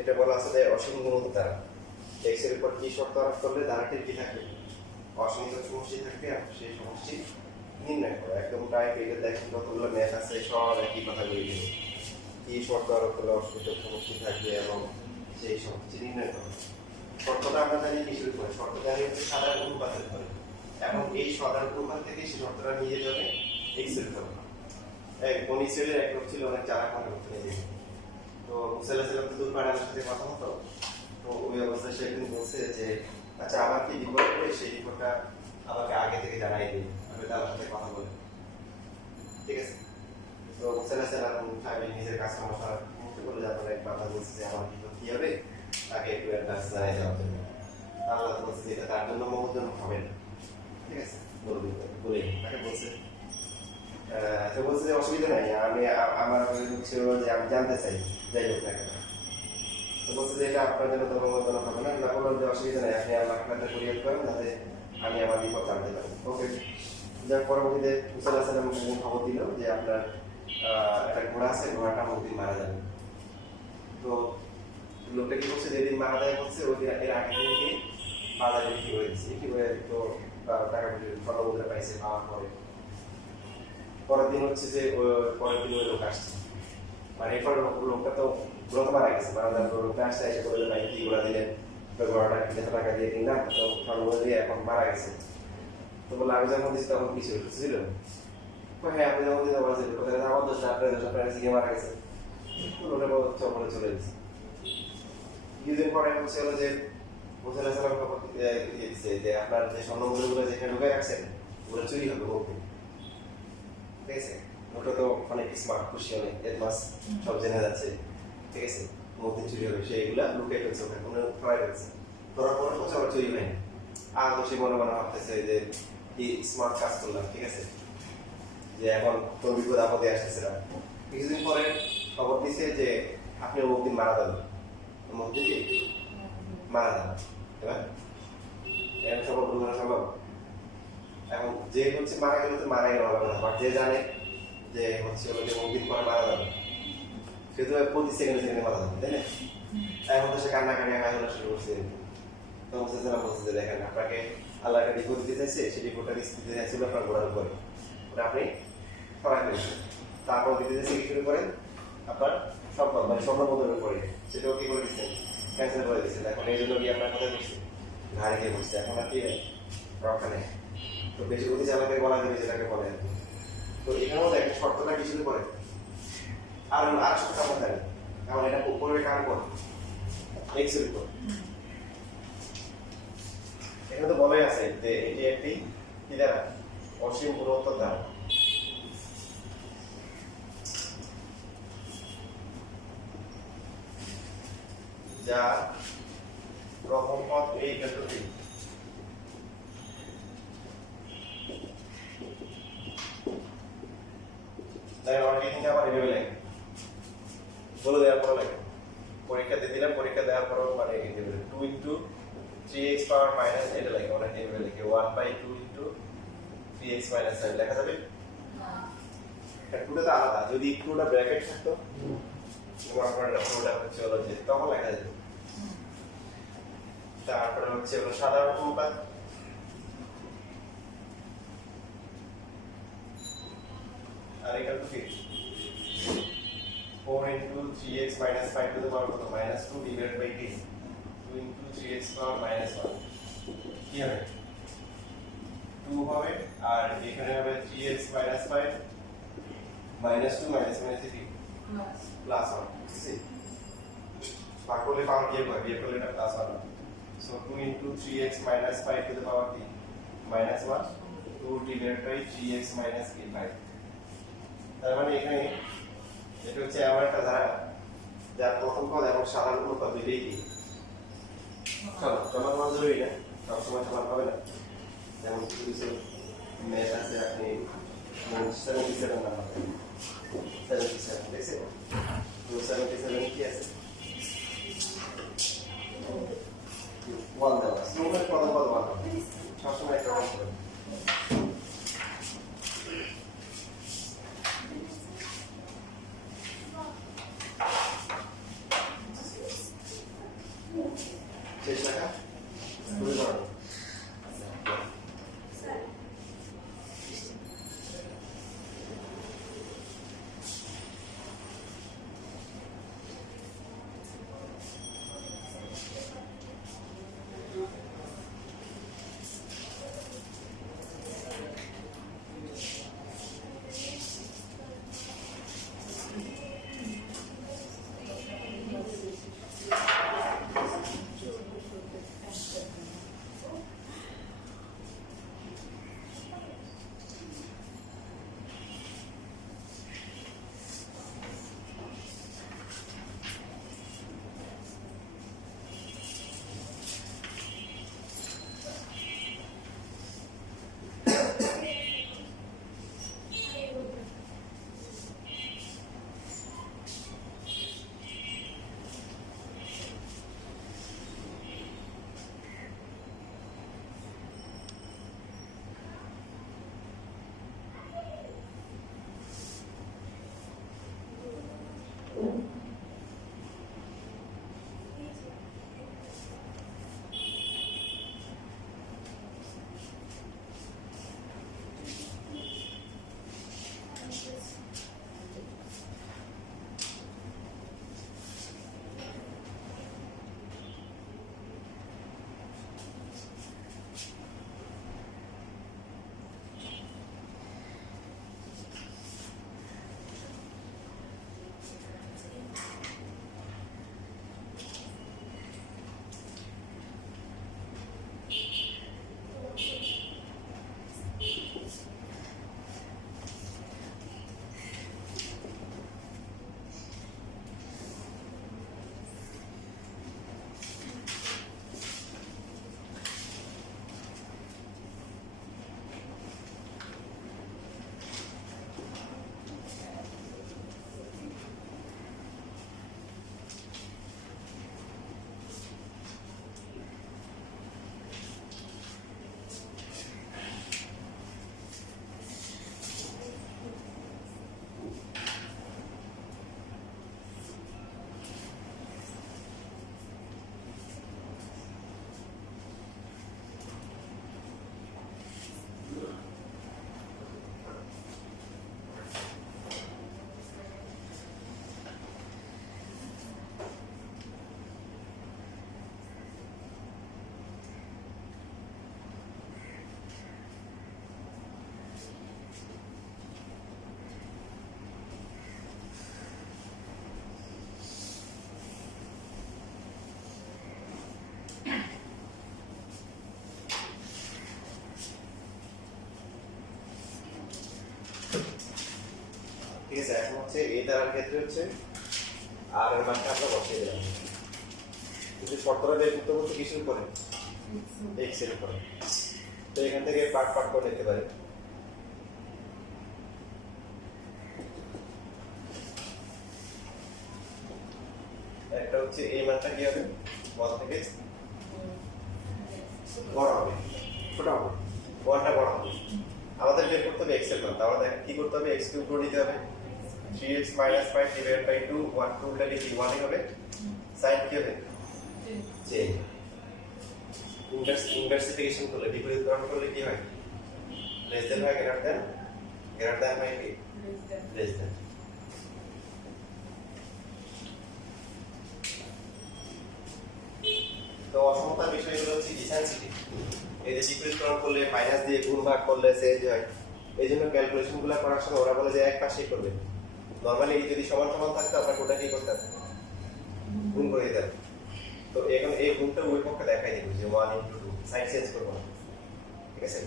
এটা বলা আছে যে অসীম গুণিত দ্বারা x এর উপর কি শর্ত আরোপ করলে ধারাটির কি থাকবে অসীমিত সমষ্টি থাকবে আর সেই সমষ্টি নির্ণয় করো একদম টাইপ এটা দেখেন কতগুলো ম্যাথ আছে সব একই কথা বলে দিবে কি শর্ত আরোপ করলে অসীমিত সমষ্টি থাকবে এবং সেই সমষ্টি নির্ণয় করো শর্তটা আমরা জানি কিসের উপরে শর্ত জানি হচ্ছে সাধারণ অনুপাতের উপরে এবং এই সাধারণ অনুপাত থেকে সেই শর্তটা নিয়ে যাবে x এর উপর এক গণিতের এক লোক ছিল অনেক চালাক মনে করতে নিয়ে তো মুসাল্লাহ সাল্লাম তো পাড়ার সাথে কথা হতো তো ওই অবস্থায় সে একদিন বলছে যে আচ্ছা আমার কি বিপদ করে সেই বিপদটা আমাকে আগে থেকে জানাই দিন আমি তার সাথে কথা বলি ঠিক আছে তো মুসাল্লাহ সাল্লাম সাহেব নিজের কাজ সমস্যা মুক্ত করে যাওয়ার এক কথা বলছে যে আমার বিপদ কি হবে তাকে একটু অ্যাডভান্স জানাই দেওয়ার জন্য আল্লাহ বলছে যে এটা তার জন্য মহৎজনক হবে না ঠিক আছে বলবি বলে তাকে বলছে তো বলছে যে অসুবিধা নাই আমি আমার ছিল যে আমি জানতে চাই যাই হোক না কেন তো বলছে যে এটা আপনার জন্য ধর্মবন্ধন হবে না না বললাম যে অসুবিধা নাই আপনি আমার আপনাকে পরিহার করেন যাতে আমি আমার বিপদ জানতে পারি ওকে যার পরবর্তীতে মুসাল্লাহ সাল্লাম খবর দিল যে আপনার একটা ঘোড়া আছে ঘোড়াটা বহুদিন মারা যাবে তো লোকটা কি করছে যেদিন মারা যায় বলছে ওই দিন এর আগের দিন বাজারে বিক্রি করে দিচ্ছে বিক্রি করে তো টাকা স্বর্ণমুদ্রা পাইছে পাওয়ার পরে পরের দিন হচ্ছে যে পরের দিন ওই লোক আসছে মানে এরপর লোকটা তো লোক মারা গেছে, মারা যাওয়ার পর লোকটা আসতে এসে বললেন ভাই কি ঘোড়া দিলেন, তো ঘোড়াটা 1,000 টাকা দিয়ে কিনলাম, তো সর্বমূল্য দিয়ে এখন মারা গেছে। তো বললো আমি যখন দিচ্ছি তখন কিছু ছিল, হ্যাঁ আপনি যখন দিতে পারছেন কোথায় আমার দোষ না, আপনার দোষ, আপনার সিগে মারা গেছে। লোকটা চলে চলে গেছে। কিছুদিন পরে হচ্ছে হলো যে মুসা সালাম খবর দিয়েছে যে আপনার যে স্বর্ণমূল্যগুলো যেখানে ঢুকে রাখছেন ওগুলো চুরি হবে মুখে, ঠিক আছে। ওটা তো অনেক স্মার্ট, খুশি অনেক, এর মাস সব জেনে যাচ্ছে, ঠিক আছে, মুখে চুরি হবে, সেইগুলা লুকিয়ে ফেলছে ওখানে, কোনো ফেলাই ফেলছে। ধরার পরে হচ্ছে আবার চুরি হয়নি। আর তো সে মনে মনে ভাবতেছে যে কি স্মার্ট কাজ করলাম, ঠিক আছে, যে এখন কোন বিপদ আপদে আসতেছে না। কিছুদিন পরে খবর দিছে যে আপনি অমুক দিন মারা যাবেন, অমুক দিন মারা যাবেন। এবার এখন সবার দুর্ঘটনা সম্ভব। এখন যে হচ্ছে মারা গেলে তো মারা গেল হবে না, বাট যে জানে যে হচ্ছে যে অমুক দিন পরে মারা যাবে সে তো প্রতি সেকেন্ডে সেকেন্ডে মারা যাবে, তাই না? এখন তো সে কান্নাকাটি কান্না শুরু করছে। তো মুসা বলছে যে দেখেন আপনাকে আল্লাহ একটা রিপোর্ট দিতে চাইছে, সেই রিপোর্টটা দিতে চাইছিল আপনার ঘোড়ার উপরে, ওটা আপনি সরাই ফেলেছেন। তারপর দিতে চাইছে কি শুরু করেন আপনার সম্পদ মানে স্বর্ণপদের উপরে, সেটাও কি করে দিচ্ছেন, ক্যান্সেল করে দিচ্ছেন। এখন এই জন্য কি আপনার কথা বলছে ঘাড়ে গিয়ে বসছে, এখন আর কি নেই, রক্ষা নেই। তো বেশি গতি চালাকে বলা যাবে যেটাকে বলে আর কি। তো এখানেও দেখেন শর্তটা কিছু করে আর শর্ত আমরা জানি, এখন এটা করবে কার উপর, এক্স এর উপর। এখানে তো বলাই আছে যে এটি একটি কি দ্বারা অসীম গুণোত্তর দ্বারা, যা প্রথম পদ এই ক্ষেত্রটি বলে দেওয়ার পর লাগে পরীক্ষা দিয়ে দিলাম, পরীক্ষা দেওয়ার পর মানে 2 ইন্টু 3x পাওয়ার মাইনাস এটা লাগে অনেক এইভাবে লিখে 1/2 ইন্টু 3x মাইনাস 7 লেখা যাবে। এটা পুরোটা আলাদা, যদি পুরোটা ব্র্যাকেট থাকতো পুরোটা হচ্ছে হলো যে তখন লেখা যেত। তারপরে হচ্ছে হলো সাধারণ অনুপাত, আর এখানে তো fix 4 into 3x minus 5 to the power of minus 2 divided by t 2 into 3x power minus 1 কি হবে 2 হবে, আর এখানে হবে 3x minus 5 minus 2 minus minus 3 plus 1 see ভাগ করলে পাওয়ার বিয়োগ করলে এটা plus 1, so 2 into 3x minus 5 to the power t minus 1 2 divided by 3x minus 5। তার মানে এখানে এটা হচ্ছে এমন একটা ধারা যার প্রথম পদ এবং সাধারণ অনুপাত দুইটাই কি চলো করা জরুরি না, সবসময় চলা হবে না। যেমন কিছু কিছু ম্যাথ আছে আপনি 77 নাম্বার 77 দেখছেন, 77 কি আছে 1 দেওয়া আছে, প্রথম পদ 1 সবসময় একটা অঙ্ক করবে। চেষ্টা খুবই ভালো। হচ্ছে এই ধারার ক্ষেত্রে হচ্ছে আর এর মানটা আমরা বসিয়ে দিলাম। কিন্তু শর্তটা বের করতে বলতে কিসের উপরে? এক্স এর উপরে। তো এখান থেকে পার্ট পার্ট করে নিতে পারি। একটা হচ্ছে এই মানটা কি হবে? বল থেকে বড় হবে, ছোট হবে, বলটা বড় হবে। আমাদের বের করতে হবে এক্স এর মান। তাহলে দেখেন কি করতে হবে? এক্স কিউব করে নিতে হবে। 3x - 5 ডিভাইডেড বাই 2 1 2 উল্টালে কি 1 হবে? সাইন কি হবে? চেঞ্জ। ইনভার্সিফিকেশন করলে বিপরীতকরণ করলে কি হয়? লেস দেন হয় গ্রেটার দেন হয় কি? Less than. তো অসমতার বিষয়গুলো হচ্ছে কি সেনসিটিভ। এই যে বিপরীতকরণ করলে মাইনাস দিয়ে গুণ ভাগ করলে চেঞ্জ হয়। এই জন্য ক্যালকুলেশনগুলো করার সময় ওরা বলে যে এক পাশেই করবে। নরমালি যদি সমান সমান থাকতো আমরা কোটা কি করতাম? গুণ করে দিতাম। তো এখন এই গুণটা ওই পক্ষে দেখাই দিব যে 1 * 2 সাইন চেঞ্জ করব না। ঠিক আছে?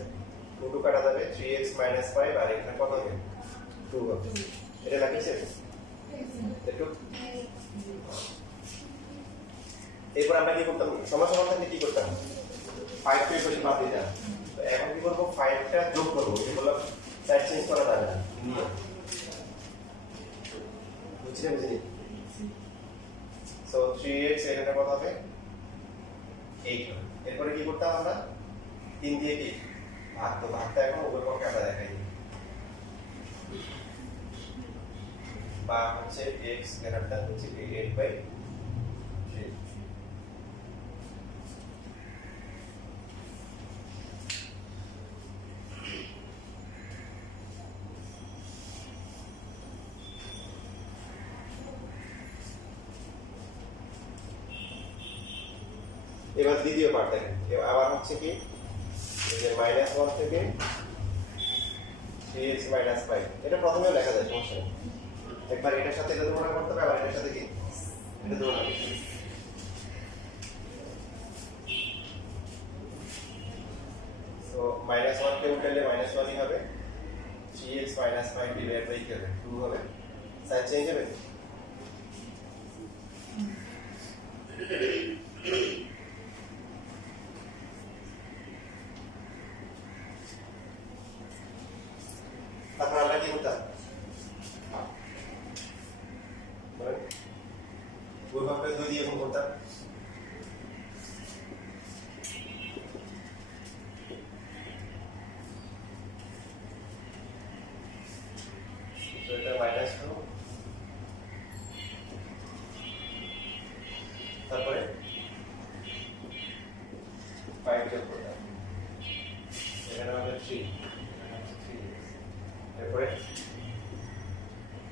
2 2 কাটা যাবে 3x - 5 আর এখানে কত হবে? 2 হবে। এটা লাগিয়েছে একটু। এরপর আমরা কি করতাম? সমান সমান থাকলে কি করতাম? 5 কে বেশি বাদ দিতাম। তো এখন কি করব? 5টা যোগ করব। এই বললাম সাইন চেঞ্জ করা যাবে না। নিয়ম। বুঝছেন? সো 3x এখানে কত হবে? 8 হবে। এরপরে কি করতাম আমরা? 3 দিয়ে কি ভাগ। তো ভাগটা এখন উপর পক্ষে আমরা দেখাই দিই। বা হচ্ছে x গ্রেটার হচ্ছে 8/3। এবার দ্বিতীয় পার্ট দেখেন। আবার হচ্ছে কি এই যে -1 থেকে 3x - 5 এটা প্রথমেও লেখা যায়, সমস্যা নেই। একবার এটার সাথে এটা তুলনা করতে হবে, আবার এটার সাথে কি এটা তুলনা করতে হবে। সো -1 কে উঠালে -1ই হবে। 3x - 5 ডিভাইড বাই কি হবে? 2 হবে। সাইন চেঞ্জ হবে। তারপর আমরা কি করতাম? দুই ভাগকে 2 দিয়ে গুণ করতাম। তো এটা -2 তারপরে 5 যোগ করতাম। এখানে হবে 3 এরপরে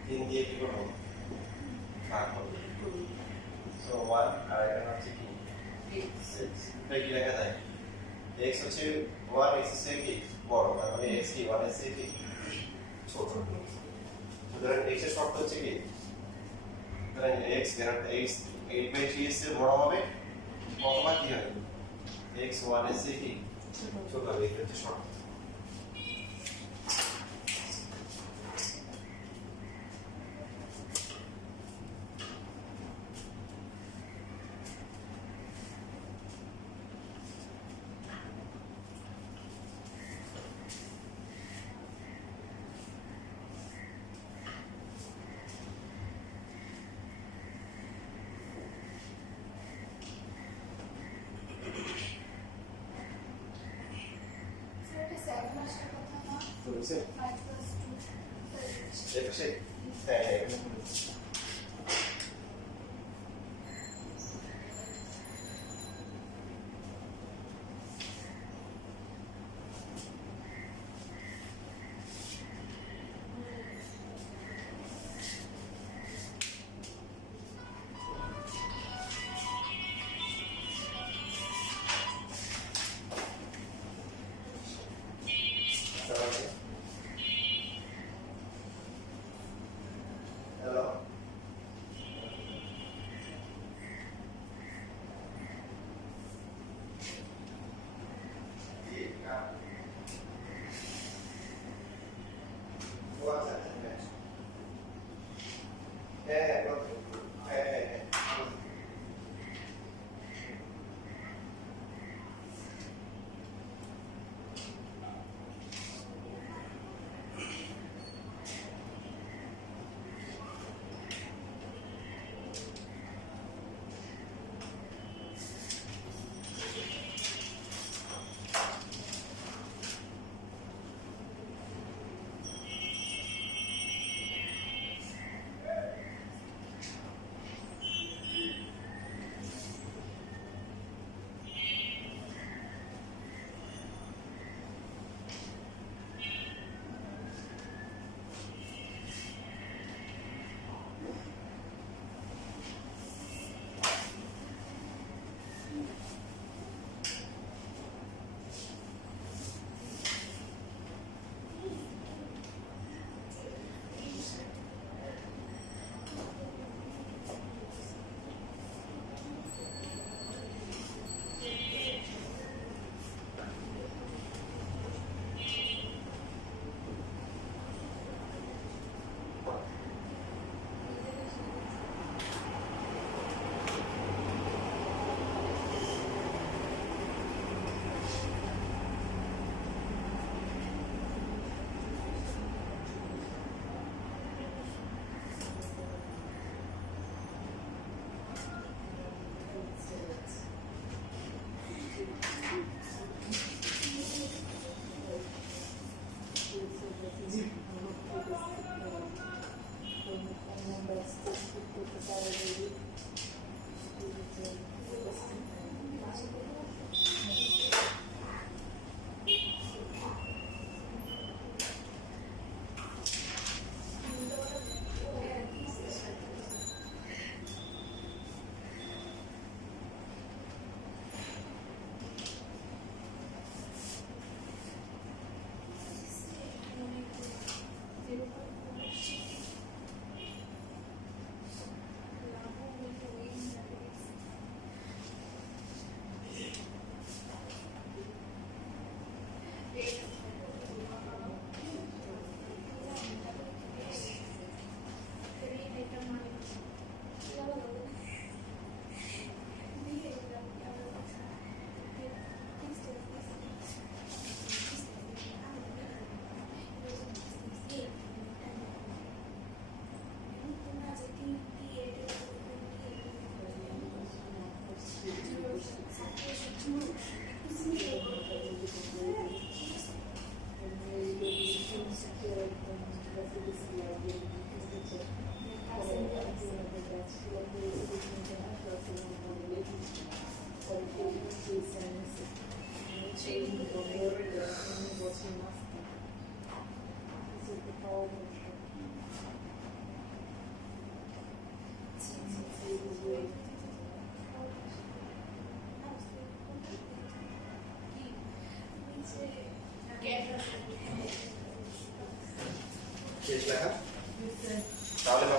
3 দিয়ে কি করবো? ভাগ করবো। সো 1 আর এখানে হচ্ছে কি 6। এটা কি লেখা যায়? x হচ্ছে 1 x এর কি বড়, তার মানে x কি 1 এর চেয়ে কি ছোট। সুতরাং x এর শর্ত হচ্ছে কি? সুতরাং x গ্রেটার x 8/3 এর চেয়ে বড় হবে অথবা কি হবে? x 1 এর চেয়ে কি ছোট হবে। এটা হচ্ছে শর্ত। বুঝছে? এটা সে হ্যাঁ হ্যাঁ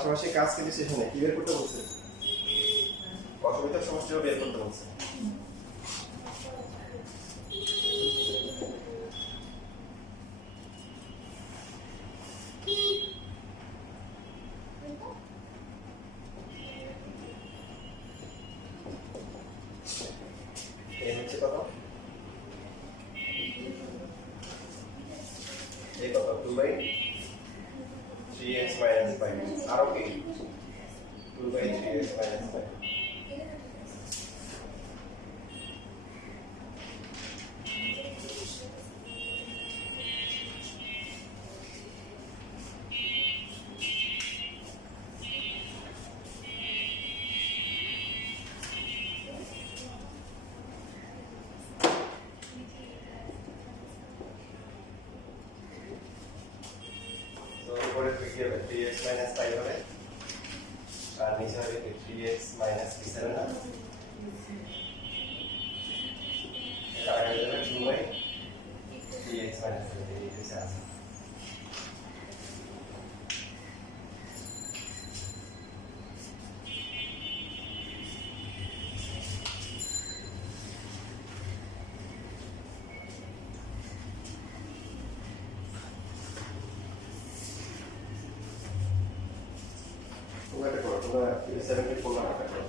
পাশাপাশি কাজ কিন্তু শেষ নেই, কি বের করতে বলছে? অসুবিধার সমষ্টিও বের করতে বলছে। এই হচ্ছে কত? এই কত? 2/3x minus 5 আরো কি? 2/3x minus 5 তো উপরে কি হবে? 3x minus 5 হবে আর নিচে হবে কি 3x minus 7 না? এটা আগে যাবে 2/3x minus 7 এই হচ্ছে আছে। তোমরা এটা করো, তোমরা 74 টাকা করো।